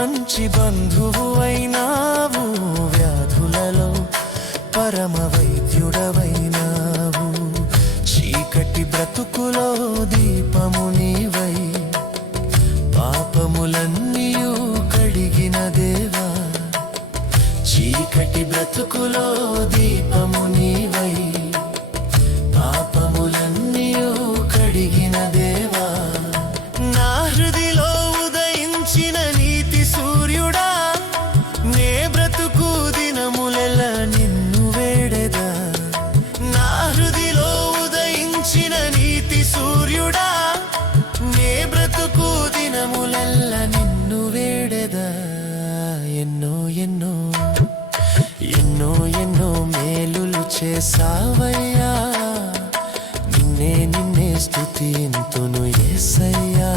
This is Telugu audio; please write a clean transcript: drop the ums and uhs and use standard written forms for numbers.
మంచి బంధువు అయినావు, వ్యాధులలో పరమ వైద్యుడవైనావు. చీకటి బ్రతుకులో దీపము నీవై, పాపములన్నీయు కడిగిన దేవా. చీకటి బ్రతుకులో దీపము నీవై, పాపములన్నీయు కడిగిన దేవా. నా హృదిలో ఉదయించిన నీతి సూర్యుడా, నే బ్రతుకు దినములెల్ల నిన్ను వేడెదా. నా హృదిలో ఉదయించిన నీతి సూర్యుడా, నే బ్రతుకు దినములెల్ల నిన్ను వేడెదా. ఎన్నో ఎన్నో ఎన్నో ఎన్నో మేలులు చేసావయ్యా, నిన్నే నిన్నే స్తుతింతును యేసయ్యా.